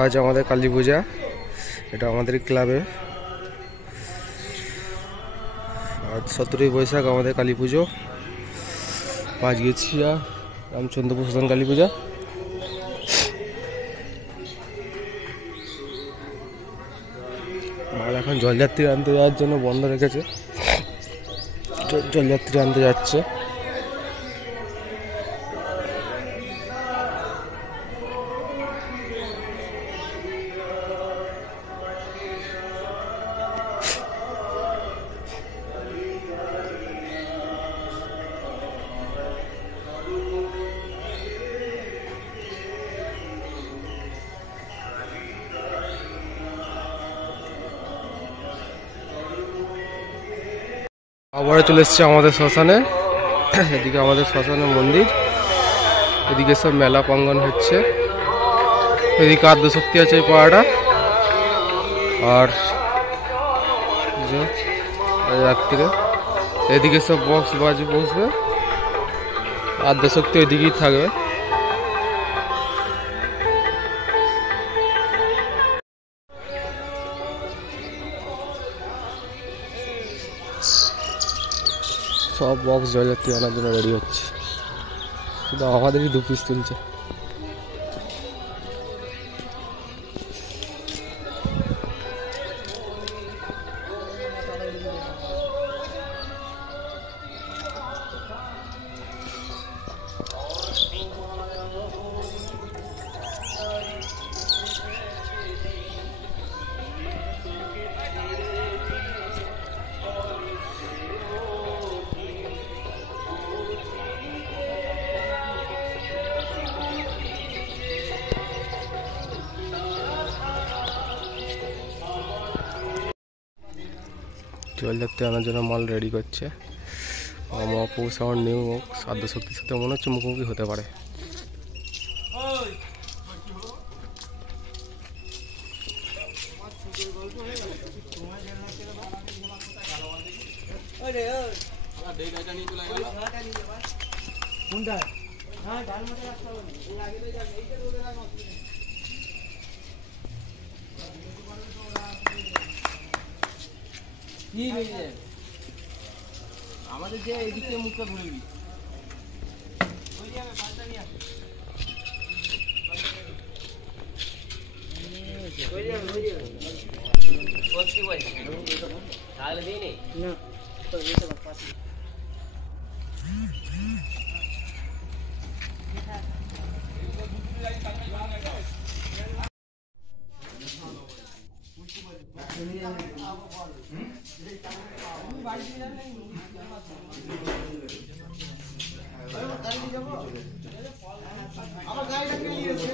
আজ আমাদের কালী পূজা, এটা আমাদের ক্লাবে। আজ 17ই বৈশাখ আমাদের কালী পুজো। আজ গেছিয়া রামচন্দ্রপুর শ্মশান কালী পূজা। মাল এখন জলযাত্রী আনতে যাওয়ার জন্য বন্ধ রেখেছে, জলযাত্রী আনতে যাচ্ছে। আবারও চলে এসছে আমাদের শ্মশানে। এদিকে আমাদের শ্মশানের মন্দির, এদিকে সব মেলা প্রাঙ্গণ হচ্ছে। এদিকে আদ্যশক্তি আছে এই পাড়াটা। আর রাত্রিরে এদিকে সব বক্স বাজি বসবে, আদ্যশক্তি ওইদিকেই থাকবে। সব বক্স জলযাত্রী আনার জন্য রেডি হচ্ছে, শুধু আমাদেরই 2 পিস তুলছে। জলযাত্রী আনার জন্য মাল রেডি করছে। মহাপুরুষ আমার নিউ আদ্যশক্তির সাথে মনে হচ্ছে মুখোমুখি হতে পারে। আমাদের যে এদিকে মুখটা ধরে দিই তাহলে দিই না। আমার গাড়িটা ক্লিয়ার আছে